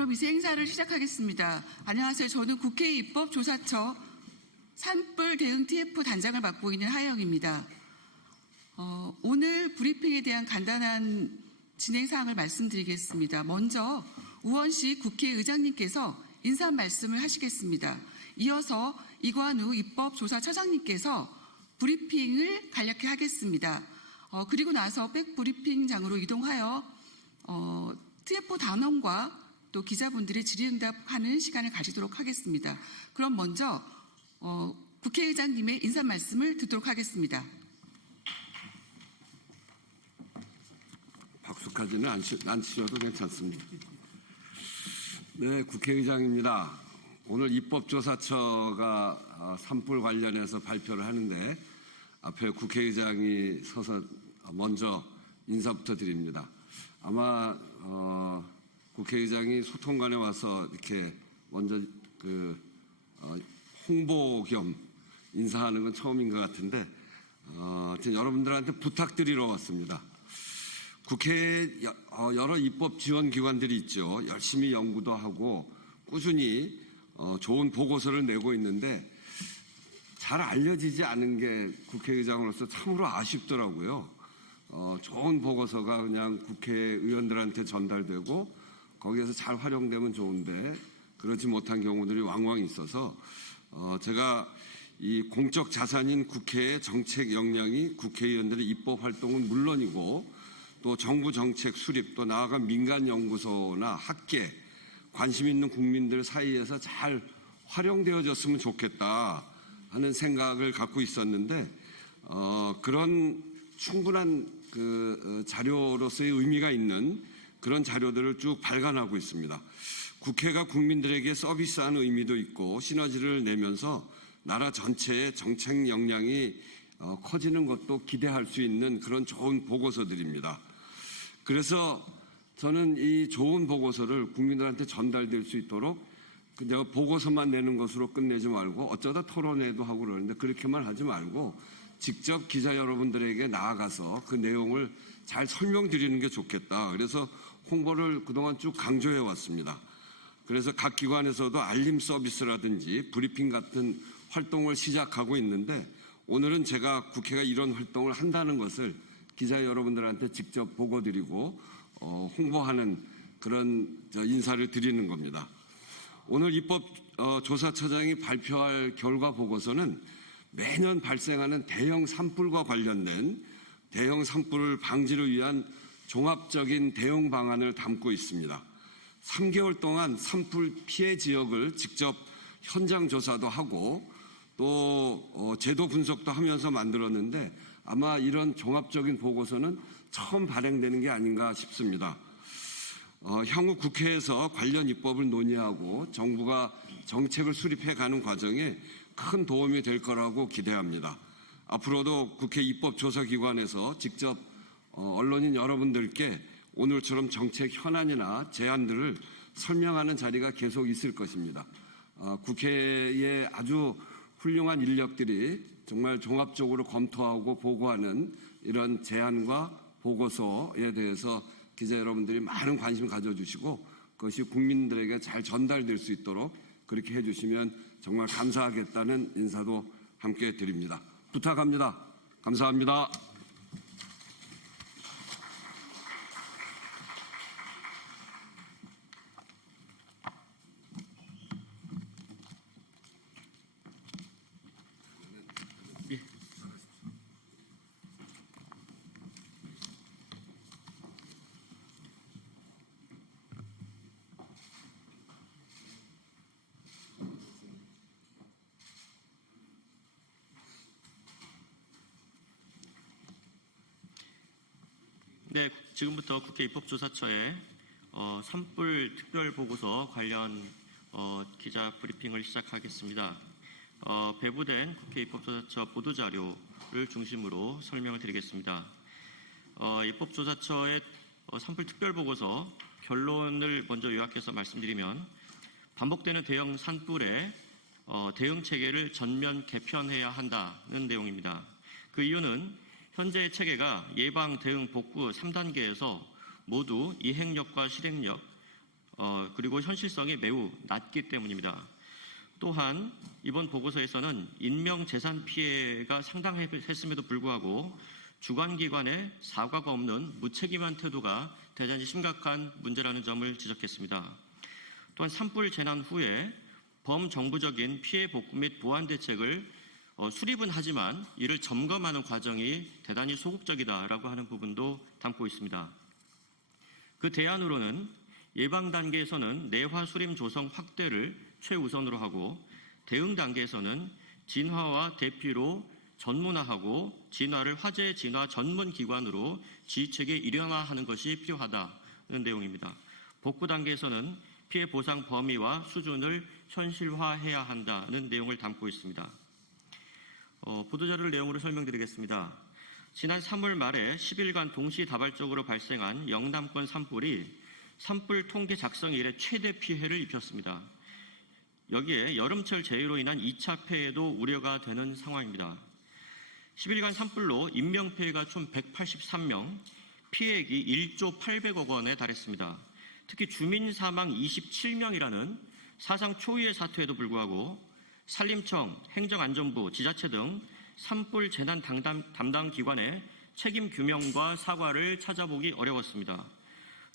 그럼 이제 행사를 시작하겠습니다. 안녕하세요. 저는 국회 입법조사처 산불 대응 TF 단장을 맡고 있는 하영입니다. 오늘 브리핑에 대한 간단한 진행 사항을 말씀드리겠습니다. 먼저 우원식 국회의장님께서 인사 말씀을 하시겠습니다. 이어서 이관우 입법조사처장님께서 브리핑을 간략히 하겠습니다. 그리고 나서 백브리핑장으로 이동하여 TF 단원과 또 기자분들의 질의응답하는 시간을 가지도록 하겠습니다. 그럼 먼저 국회의장님의 인사 말씀을 듣도록 하겠습니다. 박수까지는 안 치셔도 괜찮습니다. 네, 국회의장입니다. 오늘 입법조사처가 산불 관련해서 발표를 하는데 앞에 국회의장이 서서 먼저 인사부터 드립니다. 아마 국회의장이 소통관에 와서 이렇게 먼저 홍보 겸 인사하는 건 처음인 것 같은데 여러분들한테 부탁드리러 왔습니다. 국회에 여러 입법 지원 기관들이 있죠. 열심히 연구도 하고 꾸준히 좋은 보고서를 내고 있는데 잘 알려지지 않은 게 국회의장으로서 참으로 아쉽더라고요. 좋은 보고서가 그냥 국회의원들한테 전달되고 거기에서 잘 활용되면 좋은데 그렇지 못한 경우들이 왕왕 있어서 제가 이 공적 자산인 국회의 정책 역량이 국회의원들의 입법 활동은 물론이고 또 정부 정책 수립 또 나아가 민간 연구소나 학계 관심 있는 국민들 사이에서 잘 활용되어졌으면 좋겠다 하는 생각을 갖고 있었는데 그런 충분한 자료로서의 의미가 있는 그런 자료들을 쭉 발간하고 있습니다. 국회가 국민들에게 서비스하는 의미도 있고 시너지를 내면서 나라 전체의 정책 역량이 커지는 것도 기대할 수 있는 그런 좋은 보고서들입니다. 그래서 저는 이 좋은 보고서를 국민들한테 전달될 수 있도록 내가 보고서만 내는 것으로 끝내지 말고 어쩌다 토론회도 하고 그러는데 그렇게만 하지 말고 직접 기자 여러분들에게 나아가서 그 내용을 잘 설명드리는 게 좋겠다. 그래서 홍보를 그동안 쭉 강조해 왔습니다. 그래서 각 기관에서도 알림 서비스라든지 브리핑 같은 활동을 시작하고 있는데 오늘은 제가 국회가 이런 활동을 한다는 것을 기자 여러분들한테 직접 보고드리고 홍보하는 그런 인사를 드리는 겁니다. 오늘 입법조사처장이 발표할 결과 보고서는 매년 발생하는 대형 산불과 관련된 대형 산불 방지를 위한 종합적인 대응 방안을 담고 있습니다. 3개월 동안 산불 피해 지역을 직접 현장 조사도 하고 또 제도 분석도 하면서 만들었는데 아마 이런 종합적인 보고서는 처음 발행되는 게 아닌가 싶습니다. 향후 국회에서 관련 입법을 논의하고 정부가 정책을 수립해가는 과정에 큰 도움이 될 거라고 기대합니다. 앞으로도 국회 입법조사기관에서 직접 언론인 여러분들께 오늘처럼 정책 현안이나 제안들을 설명하는 자리가 계속 있을 것입니다. 국회의 아주 훌륭한 인력들이 정말 종합적으로 검토하고 보고하는 이런 제안과 보고서에 대해서 기자 여러분들이 많은 관심 가져주시고 그것이 국민들에게 잘 전달될 수 있도록 그렇게 해주시면 정말 감사하겠다는 인사도 함께 드립니다. 부탁합니다. 감사합니다. 네, 지금부터 국회 입법조사처의 산불 특별보고서 관련 기자 브리핑을 시작하겠습니다. 배부된 국회 입법조사처 보도자료를 중심으로 설명을 드리겠습니다. 입법조사처의 산불 특별보고서 결론을 먼저 요약해서 말씀드리면 반복되는 대형 산불에 대응 체계를 전면 개편해야 한다는 내용입니다. 그 이유는 현재의 체계가 예방, 대응, 복구 3단계에서 모두 이행력과 실행력, 그리고 현실성이 매우 낮기 때문입니다. 또한 이번 보고서에서는 인명 재산 피해가 상당했음에도 불구하고 주관기관의 사과가 없는 무책임한 태도가 대단히 심각한 문제라는 점을 지적했습니다. 또한 산불 재난 후에 범정부적인 피해 복구 및 보완 대책을 수립은 하지만 이를 점검하는 과정이 대단히 소극적이다라고 하는 부분도 담고 있습니다. 그 대안으로는 예방 단계에서는 내화 수림 조성 확대를 최우선으로 하고 대응 단계에서는 진화와 대피로 전문화하고 진화를 화재 진화 전문 기관으로 지휘체계 일원화하는 것이 필요하다는 내용입니다. 복구 단계에서는 피해 보상 범위와 수준을 현실화해야 한다는 내용을 담고 있습니다. 보도자료 내용으로 설명드리겠습니다. 지난 3월 말에 10일간 동시다발적으로 발생한 영남권 산불이 산불 통계 작성 이래 최대 피해를 입혔습니다. 여기에 여름철 재해로 인한 2차 폐해도 우려가 되는 상황입니다. 10일간 산불로 인명피해가 총 183명, 피해액이 1조 800억 원에 달했습니다. 특히 주민 사망 27명이라는 사상 초유의 사태에도 불구하고 산림청, 행정안전부, 지자체 등 산불 재난 담당 기관의 책임 규명과 사과를 찾아보기 어려웠습니다.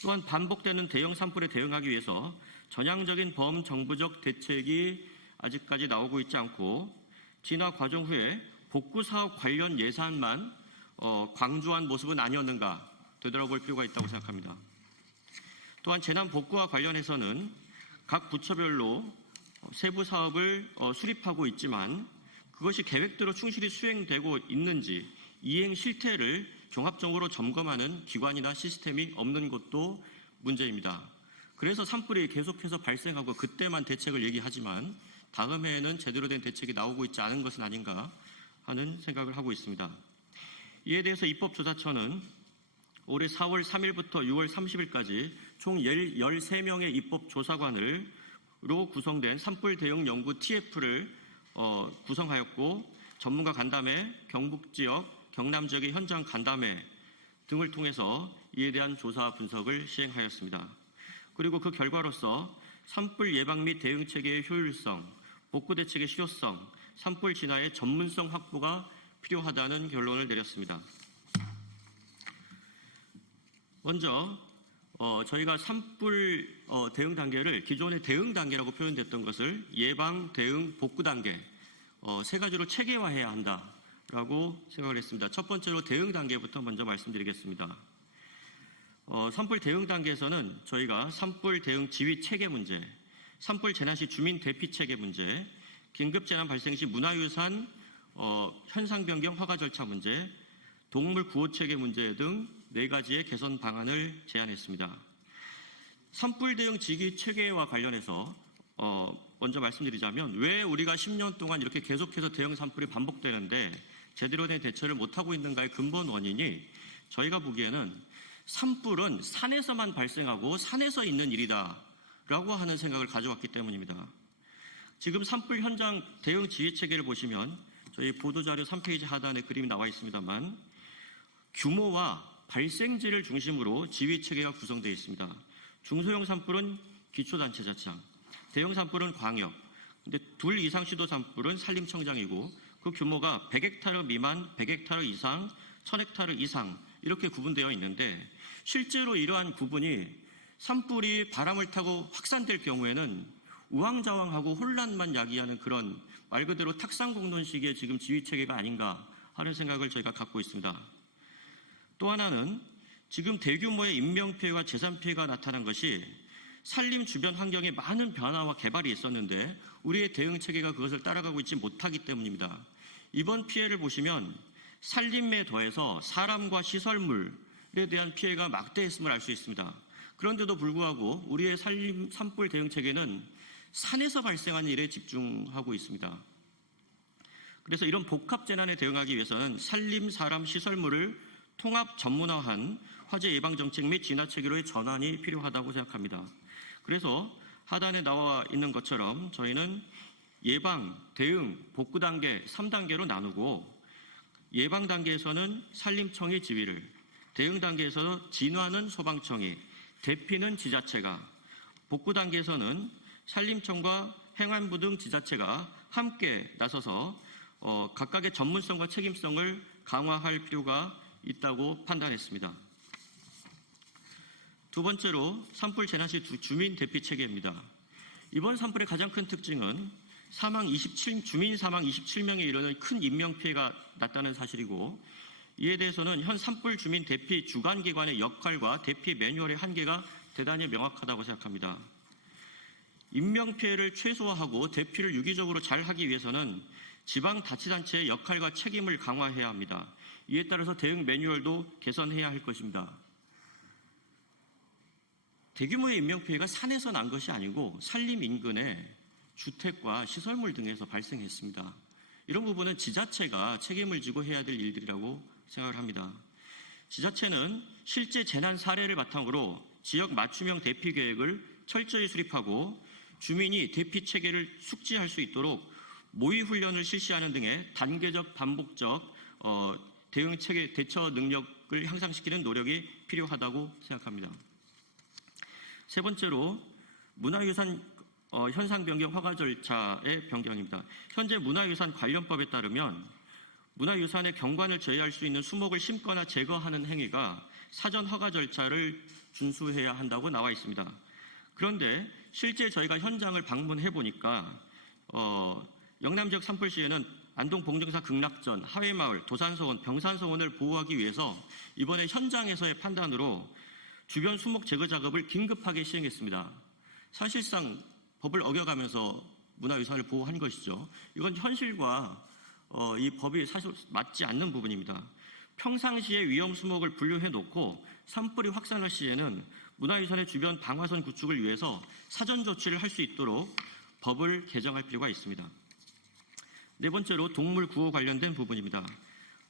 또한 반복되는 대형 산불에 대응하기 위해서 전향적인 범정부적 대책이 아직까지 나오고 있지 않고 진화 과정 후에 복구 사업 관련 예산만 강조한 모습은 아니었는가 되돌아볼 필요가 있다고 생각합니다. 또한 재난 복구와 관련해서는 각 부처별로 세부 사업을 수립하고 있지만 그것이 계획대로 충실히 수행되고 있는지 이행 실태를 종합적으로 점검하는 기관이나 시스템이 없는 것도 문제입니다. 그래서 산불이 계속해서 발생하고 그때만 대책을 얘기하지만 다음 해에는 제대로 된 대책이 나오고 있지 않은 것은 아닌가 하는 생각을 하고 있습니다. 이에 대해서 입법조사처는 올해 4월 3일부터 6월 30일까지 총 13명의 입법조사관으로 구성된 산불 대응 연구 TF를 구성하였고 전문가 간담회, 경북지역, 경남 지역의 현장 간담회 등을 통해서 이에 대한 조사 분석을 시행하였습니다. 그리고 그 결과로서 산불 예방 및 대응 체계의 효율성, 복구 대책의 실효성, 산불 진화의 전문성 확보가 필요하다는 결론을 내렸습니다. 먼저 저희가 산불 대응 단계를 기존의 대응 단계라고 표현됐던 것을 예방, 대응, 복구 단계 세 가지로 체계화해야 한다라고 생각을 했습니다. 첫 번째로 대응 단계부터 먼저 말씀드리겠습니다. 산불 대응 단계에서는 저희가 산불 대응 지휘 체계 문제, 산불 재난 시 주민 대피 체계 문제, 긴급 재난 발생 시 문화유산 현상 변경 허가 절차 문제, 동물 구호 체계 문제 등 4가지의 개선 방안을 제안했습니다. 산불 대응 지휘 체계와 관련해서 먼저 말씀드리자면 왜 우리가 10년 동안 이렇게 계속해서 대형 산불이 반복되는데 제대로 된 대처를 못하고 있는가의 근본 원인이 저희가 보기에는 산불은 산에서만 발생하고 산에서 있는 일이다라고 하는 생각을 가져왔기 때문입니다. 지금 산불 현장 대응 지휘 체계를 보시면 저희 보도자료 3페이지 하단에 그림이 나와 있습니다만 규모와 발생지를 중심으로 지휘 체계가 구성되어 있습니다. 중소형 산불은 기초단체자치장, 대형 산불은 광역, 근데 둘 이상 시도 산불은 산림청장이고 그 규모가 100헥타르 미만, 100헥타르 이상, 1000헥타르 이상 이렇게 구분되어 있는데 실제로 이러한 구분이 산불이 바람을 타고 확산될 경우에는 우왕좌왕하고 혼란만 야기하는 그런 말 그대로 탁상공론식의 지금 지휘체계가 아닌가 하는 생각을 저희가 갖고 있습니다. 또 하나는 지금 대규모의 인명피해와 재산피해가 나타난 것이 산림 주변 환경에 많은 변화와 개발이 있었는데 우리의 대응체계가 그것을 따라가고 있지 못하기 때문입니다. 이번 피해를 보시면 산림에 더해서 사람과 시설물에 대한 피해가 막대했음을 알 수 있습니다. 그런데도 불구하고 우리의 산불 대응체계는 산에서 발생하는 일에 집중하고 있습니다. 그래서 이런 복합 재난에 대응하기 위해서는 산림, 사람, 시설물을 통합 전문화한 화재 예방 정책 및 진화 체계로의 전환이 필요하다고 생각합니다. 그래서 하단에 나와 있는 것처럼 저희는 예방, 대응, 복구 단계 3단계로 나누고 예방 단계에서는 산림청의 지휘를, 대응 단계에서는 진화는 소방청이, 대피는 지자체가, 복구 단계에서는 산림청과 행안부 등 지자체가 함께 나서서 각각의 전문성과 책임성을 강화할 필요가 있다고 판단했습니다. 두 번째로 산불 재난 시 주민 대피 체계입니다. 이번 산불의 가장 큰 특징은 주민 사망 27명에 이르는 큰 인명피해가 났다는 사실이고, 이에 대해서는 현 산불 주민 대피 주관기관의 역할과 대피 매뉴얼의 한계가 대단히 명확하다고 생각합니다. 인명피해를 최소화하고 대피를 유기적으로 잘 하기 위해서는 지방자치단체의 역할과 책임을 강화해야 합니다. 이에 따라서 대응 매뉴얼도 개선해야 할 것입니다. 대규모의 인명피해가 산에서 난 것이 아니고 산림 인근의 주택과 시설물 등에서 발생했습니다. 이런 부분은 지자체가 책임을 지고 해야 될 일들이라고 생각을 합니다. 지자체는 실제 재난 사례를 바탕으로 지역 맞춤형 대피 계획을 철저히 수립하고 주민이 대피 체계를 숙지할 수 있도록 모의 훈련을 실시하는 등의 단계적 반복적 대응 체계 대처 능력을 향상시키는 노력이 필요하다고 생각합니다. 세 번째로 문화유산 현상 변경 허가 절차의 변경입니다. 현재 문화유산 관련법에 따르면 문화유산의 경관을 제외할 수 있는 수목을 심거나 제거하는 행위가 사전 허가 절차를 준수해야 한다고 나와 있습니다. 그런데 실제 저희가 현장을 방문해 보니까 영남 지역 산불 시에는 안동 봉정사 극락전, 하회마을, 도산서원, 병산서원을 보호하기 위해서 이번에 현장에서의 판단으로 주변 수목 제거 작업을 긴급하게 시행했습니다. 사실상 법을 어겨가면서 문화유산을 보호한 것이죠. 이건 현실과 이 법이 사실 맞지 않는 부분입니다. 평상시에 위험 수목을 분류해 놓고 산불이 확산할 시에는 문화유산의 주변 방화선 구축을 위해서 사전 조치를 할 수 있도록 법을 개정할 필요가 있습니다. 네 번째로 동물 구호 관련된 부분입니다.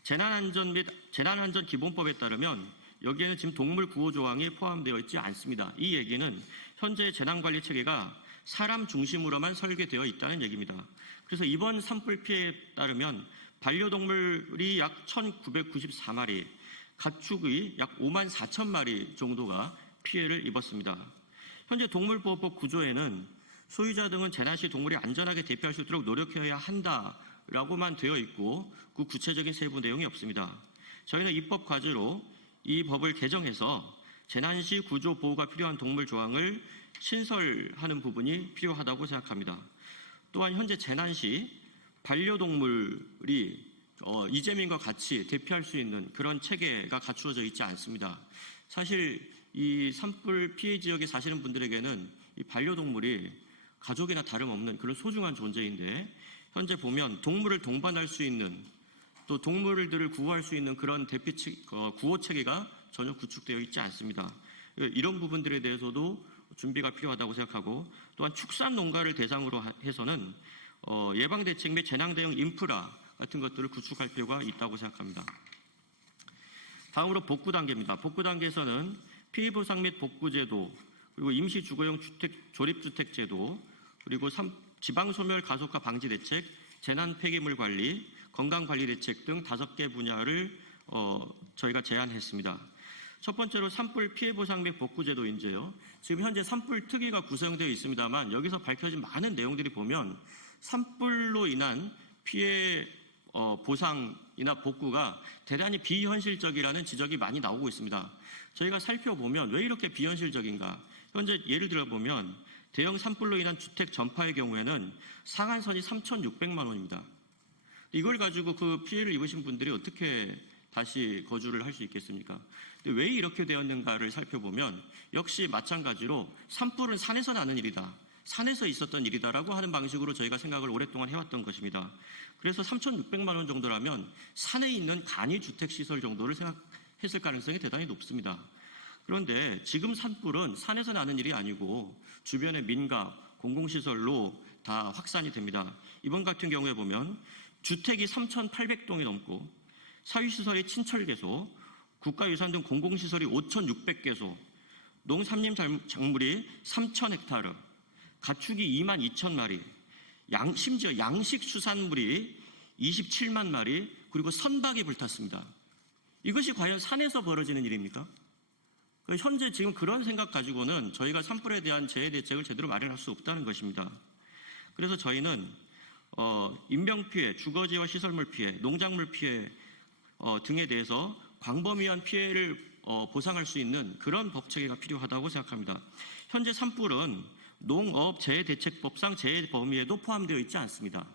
재난안전 및 재난안전 기본법에 따르면 여기에는 지금 동물 구호 조항이 포함되어 있지 않습니다. 이 얘기는 현재 재난관리 체계가 사람 중심으로만 설계되어 있다는 얘기입니다. 그래서 이번 산불 피해에 따르면 반려동물이 약 1,994마리, 가축의 약 5만 4천 마리 정도가 피해를 입었습니다. 현재 동물보호법 구조에는 소유자 등은 재난 시 동물이 안전하게 대피할 수 있도록 노력해야 한다라고만 되어 있고 그 구체적인 세부 내용이 없습니다. 저희는 입법 과제로 이 법을 개정해서 재난 시 구조 보호가 필요한 동물 조항을 신설하는 부분이 필요하다고 생각합니다. 또한 현재 재난 시 반려동물이 이재민과 같이 대피할 수 있는 그런 체계가 갖추어져 있지 않습니다. 사실 이 산불 피해 지역에 사시는 분들에게는 이 반려동물이 가족이나 다름없는 그런 소중한 존재인데, 현재 보면 동물을 동반할 수 있는 또 동물들을 구호할 수 있는 그런 대피 구호 체계가 전혀 구축되어 있지 않습니다. 이런 부분들에 대해서도 준비가 필요하다고 생각하고, 또한 축산 농가를 대상으로 해서는 예방대책 및 재난대응 인프라 같은 것들을 구축할 필요가 있다고 생각합니다. 다음으로 복구 단계입니다. 복구 단계에서는 피해보상 및 복구제도, 그리고 임시주거용 조립주택제도, 그리고 지방소멸 가속화 방지 대책, 재난 폐기물 관리, 건강관리 대책 등 5개 분야를 저희가 제안했습니다. 첫 번째로 산불 피해보상 및 복구제도인데요. 지금 현재 산불 특위가 구성되어 있습니다만 여기서 밝혀진 많은 내용들이 보면 산불로 인한 피해 보상이나 복구가 대단히 비현실적이라는 지적이 많이 나오고 있습니다. 저희가 살펴보면 왜 이렇게 비현실적인가? 현재 예를 들어 보면 대형 산불로 인한 주택 전파의 경우에는 상한선이 3,600만 원입니다. 이걸 가지고 그 피해를 입으신 분들이 어떻게 다시 거주를 할 수 있겠습니까? 근데 왜 이렇게 되었는가를 살펴보면 역시 마찬가지로 산불은 산에서 나는 일이다, 산에서 있었던 일이다라고 하는 방식으로 저희가 생각을 오랫동안 해왔던 것입니다. 그래서 3,600만 원 정도라면 산에 있는 간이주택시설 정도를 생각했을 가능성이 대단히 높습니다. 그런데 지금 산불은 산에서 나는 일이 아니고 주변의 민가, 공공시설로 다 확산이 됩니다. 이번 같은 경우에 보면 주택이 3,800동이 넘고 사유시설이 1,000개소, 국가유산 등 공공시설이 5,600개소, 농산림작물이 3,000헥타르, 가축이 22,000마리, 심지어 양식수산물이 27만 마리, 그리고 선박이 불탔습니다. 이것이 과연 산에서 벌어지는 일입니까? 현재 지금 그런 생각 가지고는 저희가 산불에 대한 재해 대책을 제대로 마련할 수 없다는 것입니다. 그래서 저희는 인명 피해, 주거지와 시설물 피해, 농작물 피해 등에 대해서 광범위한 피해를 보상할 수 있는 그런 법 체계가 필요하다고 생각합니다. 현재 산불은 농업재해대책법상 재해 범위에도 포함되어 있지 않습니다.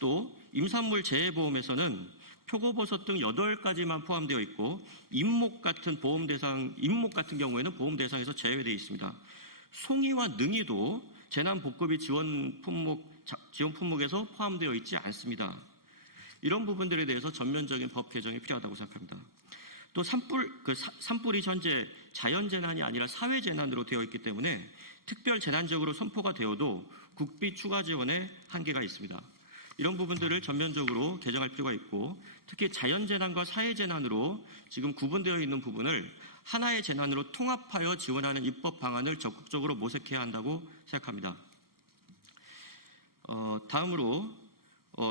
또 임산물 재해보험에서는 표고버섯 등 8가지만 포함되어 있고 임목 같은 경우에는 보험 대상에서 제외되어 있습니다. 송이와 능이도 재난복구비 지원 품목에서 포함되어 있지 않습니다. 이런 부분들에 대해서 전면적인 법 개정이 필요하다고 생각합니다. 또 산불이 현재 자연재난이 아니라 사회재난으로 되어 있기 때문에 특별재난지역으로 선포가 되어도 국비 추가 지원에 한계가 있습니다. 이런 부분들을 전면적으로 개정할 필요가 있고 특히 자연재난과 사회재난으로 지금 구분되어 있는 부분을 하나의 재난으로 통합하여 지원하는 입법 방안을 적극적으로 모색해야 한다고 생각합니다. 다음으로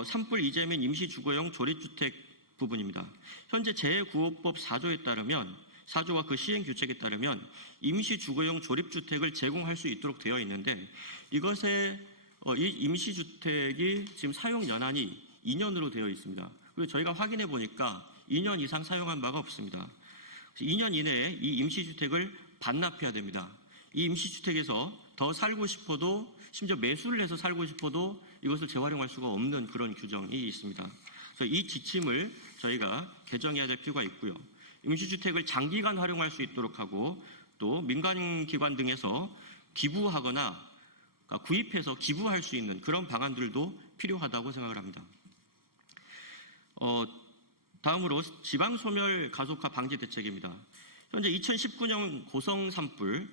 산불 이재 및 임시주거용 조립주택 부분입니다. 현재 재해구호법 4조에 따르면 4조와 그 시행규칙에 따르면 임시주거용 조립주택을 제공할 수 있도록 되어 있는데 이 임시주택이 지금 사용 연한이 2년으로 되어 있습니다. 그리고 저희가 확인해 보니까 2년 이상 사용한 바가 없습니다. 2년 이내에 이 임시주택을 반납해야 됩니다. 이 임시주택에서 더 살고 싶어도 심지어 매수를 해서 살고 싶어도 이것을 재활용할 수가 없는 그런 규정이 있습니다. 그래서 이 지침을 저희가 개정해야 될 필요가 있고요. 임시주택을 장기간 활용할 수 있도록 하고 또 민간기관 등에서 기부하거나 구입해서 기부할 수 있는 그런 방안들도 필요하다고 생각을 합니다. 다음으로 지방소멸 가속화 방지 대책입니다. 현재 2019년 고성 산불,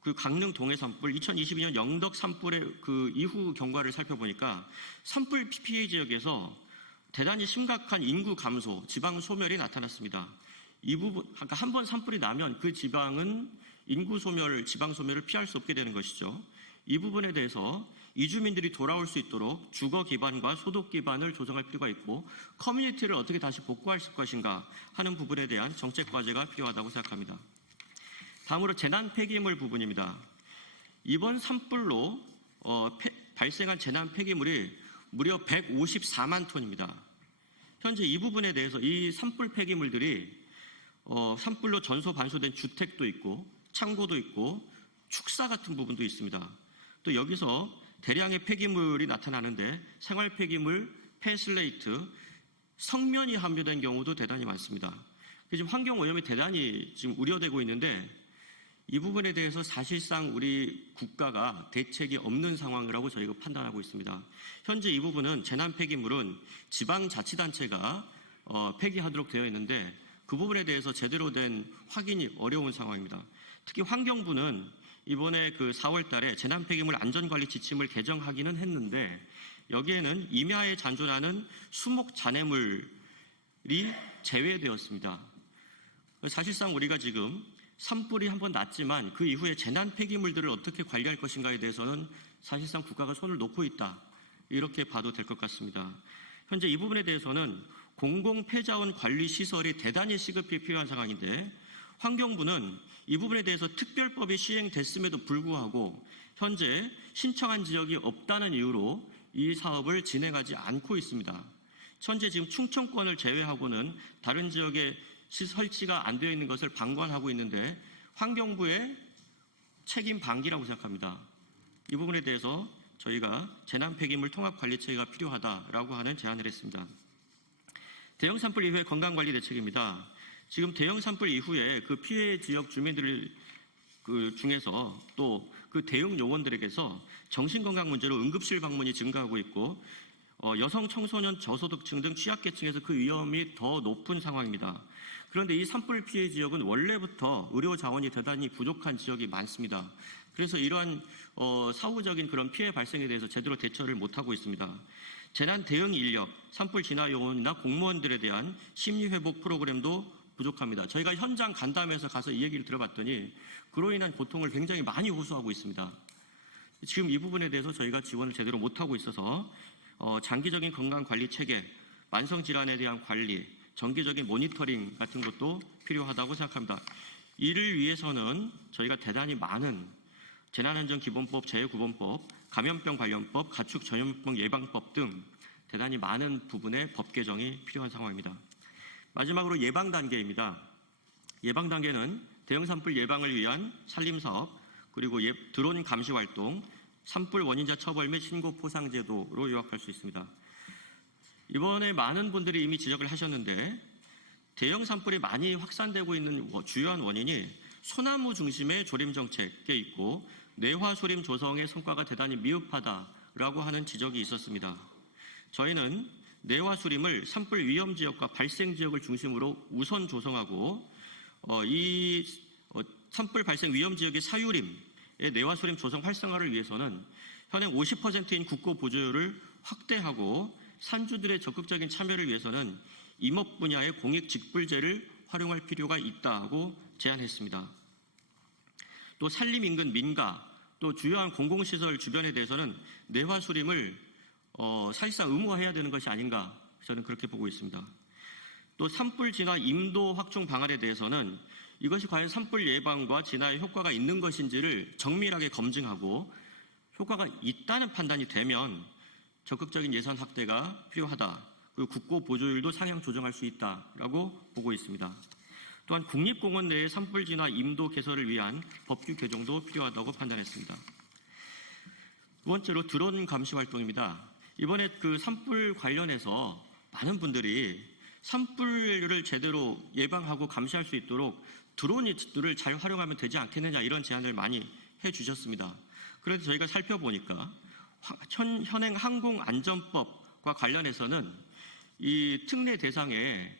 그 강릉 동해 산불, 2022년 영덕 산불의 그 이후 경과를 살펴보니까 산불 피해 지역에서 대단히 심각한 인구 감소, 지방 소멸이 나타났습니다. 이 부분, 그러니까 한 번 산불이 나면 그 지방은 인구 소멸, 지방 소멸을 피할 수 없게 되는 것이죠. 이 부분에 대해서 이주민들이 돌아올 수 있도록 주거 기반과 소득 기반을 조정할 필요가 있고 커뮤니티를 어떻게 다시 복구할 것인가 하는 부분에 대한 정책 과제가 필요하다고 생각합니다. 다음으로 재난 폐기물 부분입니다. 이번 산불로 발생한 재난 폐기물이 무려 154만 톤입니다. 현재 이 부분에 대해서 이 산불 폐기물들이 산불로 전소 반소된 주택도 있고 창고도 있고 축사 같은 부분도 있습니다. 또 여기서 대량의 폐기물이 나타나는데 생활 폐기물, 폐슬레이트, 성면이 함유된 경우도 대단히 많습니다. 지금 환경 오염이 대단히 지금 우려되고 있는데 이 부분에 대해서 사실상 우리 국가가 대책이 없는 상황이라고 저희가 판단하고 있습니다. 현재 이 부분은 재난 폐기물은 지방자치단체가 폐기하도록 되어 있는데 그 부분에 대해서 제대로 된 확인이 어려운 상황입니다. 특히 환경부는 이번에 그 4월 달에 재난 폐기물 안전관리 지침을 개정하기는 했는데 여기에는 임야에 잔존하는 수목 잔해물이 제외되었습니다. 사실상 우리가 지금 산불이 한번 났지만 그 이후에 재난 폐기물들을 어떻게 관리할 것인가에 대해서는 사실상 국가가 손을 놓고 있다. 이렇게 봐도 될 것 같습니다. 현재 이 부분에 대해서는 공공폐자원 관리시설이 대단히 시급히 필요한 상황인데 환경부는 이 부분에 대해서 특별법이 시행됐음에도 불구하고 현재 신청한 지역이 없다는 이유로 이 사업을 진행하지 않고 있습니다. 현재 지금 충청권을 제외하고는 다른 지역에 설치가 안 되어 있는 것을 방관하고 있는데 환경부의 책임 방기라고 생각합니다. 이 부분에 대해서 저희가 재난 폐기물 통합 관리 체계가 필요하다라고 하는 제안을 했습니다. 대형 산불 이후의 건강관리 대책입니다. 지금 대형 산불 이후에 그 피해 지역 주민들 중에서 또 그 대응 요원들에게서 정신건강 문제로 응급실 방문이 증가하고 있고 여성, 청소년, 저소득층 등 취약계층에서 그 위험이 더 높은 상황입니다. 그런데 이 산불 피해 지역은 원래부터 의료 자원이 대단히 부족한 지역이 많습니다. 그래서 이러한 사후적인 그런 피해 발생에 대해서 제대로 대처를 못하고 있습니다. 재난 대응 인력, 산불 진화 요원이나 공무원들에 대한 심리회복 프로그램도 부족합니다. 저희가 현장 간담회에서 가서 이 얘기를 들어봤더니 그로 인한 고통을 굉장히 많이 호소하고 있습니다. 지금 이 부분에 대해서 저희가 지원을 제대로 못하고 있어서 장기적인 건강관리 체계, 만성질환에 대한 관리, 정기적인 모니터링 같은 것도 필요하다고 생각합니다. 이를 위해서는 저희가 대단히 많은 재난안전기본법, 재해구본법, 감염병 관련법, 가축 전염병 예방법 등 대단히 많은 부분의 법 개정이 필요한 상황입니다. 마지막으로 예방 단계입니다. 예방 단계는 대형 산불 예방을 위한 산림사업, 그리고 드론 감시 활동, 산불 원인자 처벌 및 신고 포상 제도로 요약할 수 있습니다. 이번에 많은 분들이 이미 지적을 하셨는데 대형 산불이 많이 확산되고 있는 주요한 원인이 소나무 중심의 조림 정책에 있고 내화수림 조성의 성과가 대단히 미흡하다라고 하는 지적이 있었습니다. 저희는 내화수림을 산불 위험 지역과 발생 지역을 중심으로 우선 조성하고 산불 발생 위험 지역의 사유림의 내화수림 조성 활성화를 위해서는 현행 50%인 국고 보조율을 확대하고 산주들의 적극적인 참여를 위해서는 임업 분야의 공익 직불제를 활용할 필요가 있다고 제안했습니다. 또 산림 인근 민가, 또 주요한 공공시설 주변에 대해서는 내화수림을 사실상 의무화해야 되는 것이 아닌가 저는 그렇게 보고 있습니다. 또 산불 진화 임도 확충 방안에 대해서는 이것이 과연 산불 예방과 진화에 효과가 있는 것인지를 정밀하게 검증하고 효과가 있다는 판단이 되면 적극적인 예산 확대가 필요하다. 그리고 국고 보조율도 상향 조정할 수 있다라고 보고 있습니다. 또한 국립공원 내의 산불 진화 임도 개설을 위한 법규 개정도 필요하다고 판단했습니다. 두 번째로 드론 감시 활동입니다. 이번에 그 산불 관련해서 많은 분들이 산불을 제대로 예방하고 감시할 수 있도록 드론들을 잘 활용하면 되지 않겠느냐 이런 제안을 많이 해주셨습니다. 그런데 저희가 살펴보니까 현행 항공안전법과 관련해서는 이 특례 대상에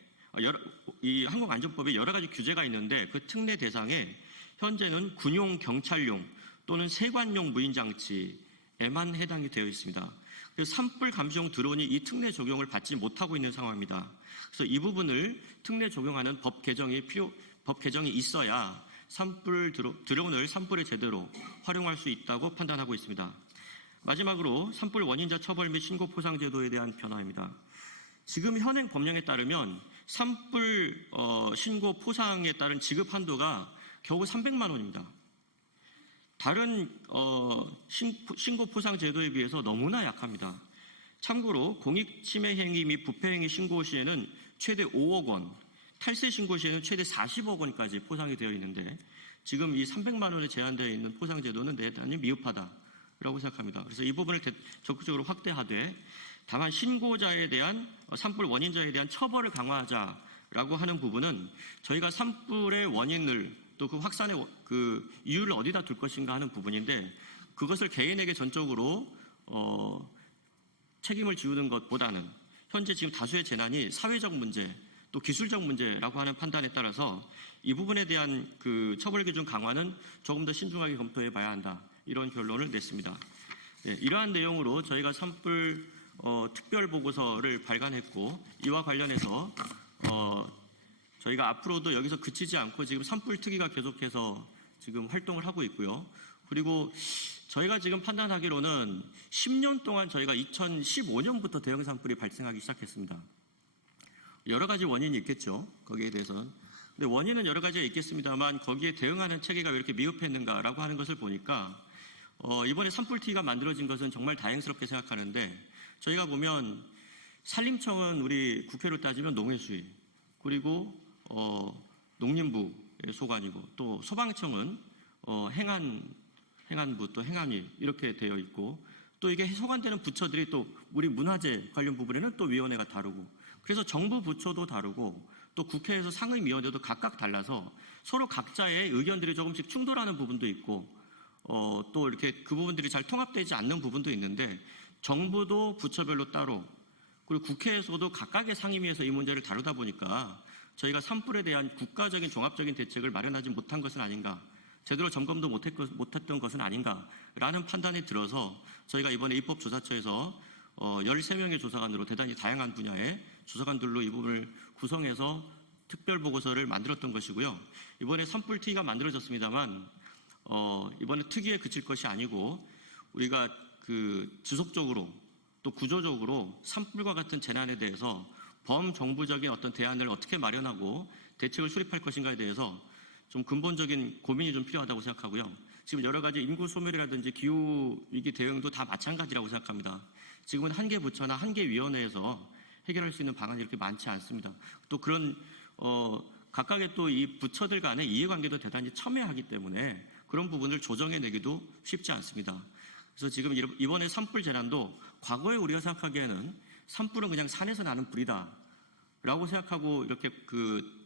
이 항공안전법에 여러 가지 규제가 있는데 그 특례 대상에 현재는 군용 경찰용 또는 세관용 무인장치에만 해당이 되어 있습니다. 그래서 산불 감시용 드론이 이 특례 적용을 받지 못하고 있는 상황입니다. 그래서 이 부분을 특례 적용하는 법 개정이 있어야 드론을 산불에 제대로 활용할 수 있다고 판단하고 있습니다. 마지막으로 산불 원인자 처벌 및 신고 포상 제도에 대한 변화입니다. 지금 현행 법령에 따르면 산불 신고 포상에 따른 지급 한도가 겨우 300만 원입니다. 다른 신고 포상 제도에 비해서 너무나 약합니다. 참고로 공익침해 행위 및 부패 행위 신고 시에는 최대 5억 원, 탈세 신고 시에는 최대 40억 원까지 포상이 되어 있는데 지금 이 300만 원에 제한되어 있는 포상 제도는 대단히 미흡하다라고 생각합니다. 그래서 이 부분을 적극적으로 확대하되 다만 신고자에 대한 산불 원인자에 대한 처벌을 강화하자라고 하는 부분은 저희가 산불의 원인을 또 그 확산의 그 이유를 어디다 둘 것인가 하는 부분인데 그것을 개인에게 전적으로 책임을 지우는 것보다는 현재 지금 다수의 재난이 사회적 문제 또 기술적 문제라고 하는 판단에 따라서 이 부분에 대한 그 처벌 기준 강화는 조금 더 신중하게 검토해 봐야 한다 이런 결론을 냈습니다. 이러한 내용으로 저희가 산불 특별 보고서를 발간했고 이와 관련해서 저희가 앞으로도 여기서 그치지 않고 지금 산불 특위가 계속해서 지금 활동을 하고 있고요. 그리고 저희가 지금 판단하기로는 10년 동안 저희가 2015년부터 대형 산불이 발생하기 시작했습니다. 여러 가지 원인이 있겠죠. 거기에 대해서는. 근데 원인은 여러 가지가 있겠습니다만 거기에 대응하는 체계가 왜 이렇게 미흡했는가라고 하는 것을 보니까 이번에 산불 특위가 만들어진 것은 정말 다행스럽게 생각하는데 저희가 보면 산림청은 우리 국회로 따지면 농해수위 그리고 농림부의 소관이고 또 소방청은 행안부 또 행안위 이렇게 되어 있고 또 이게 소관되는 부처들이 또 우리 문화재 관련 부분에는 또 위원회가 다르고 그래서 정부 부처도 다르고 또 국회에서 상임위원회도 각각 달라서 서로 각자의 의견들이 조금씩 충돌하는 부분도 있고 또 이렇게 그 부분들이 잘 통합되지 않는 부분도 있는데 정부도 부처별로 따로 그리고 국회에서도 각각의 상임위에서 이 문제를 다루다 보니까 저희가 산불에 대한 국가적인 종합적인 대책을 마련하지 못한 것은 아닌가 제대로 점검도 못했던 것은 아닌가라는 판단이 들어서 저희가 이번에 입법조사처에서 13명의 조사관으로 대단히 다양한 분야의 조사관들로 이 부분을 구성해서 특별보고서를 만들었던 것이고요. 이번에 산불 특위가 만들어졌습니다만 이번에 특위에 그칠 것이 아니고 우리가 그 지속적으로 또 구조적으로 산불과 같은 재난에 대해서 범정부적인 어떤 대안을 어떻게 마련하고 대책을 수립할 것인가에 대해서 좀 근본적인 고민이 좀 필요하다고 생각하고요. 지금 여러 가지 인구 소멸이라든지 기후 위기 대응도 다 마찬가지라고 생각합니다. 지금은 한 개 부처나 한 개 위원회에서 해결할 수 있는 방안이 이렇게 많지 않습니다. 또 그런 각각의 또 이 부처들 간의 이해관계도 대단히 첨예하기 때문에 그런 부분을 조정해내기도 쉽지 않습니다. 그래서 지금 이번에 산불 재난도 과거에 우리가 생각하기에는 산불은 그냥 산에서 나는 불이다라고 생각하고 이렇게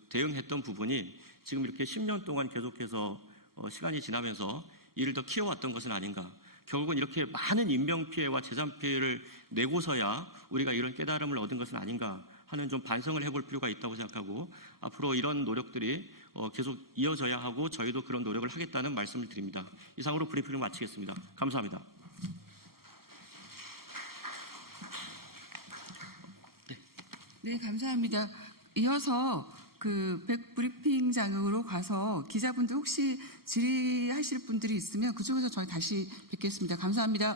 대응했던 부분이 지금 이렇게 10년 동안 계속해서 시간이 지나면서 이를 더 키워왔던 것은 아닌가. 결국은 이렇게 많은 인명피해와 재산피해를 내고서야 우리가 이런 깨달음을 얻은 것은 아닌가 하는 좀 반성을 해볼 필요가 있다고 생각하고 앞으로 이런 노력들이 계속 이어져야 하고 저희도 그런 노력을 하겠다는 말씀을 드립니다. 이상으로 브리핑을 마치겠습니다. 감사합니다. 네, 감사합니다. 이어서 백브리핑장으로 가서 기자분들 혹시 질의하실 분들이 있으면 그쪽에서 저희 다시 뵙겠습니다. 감사합니다.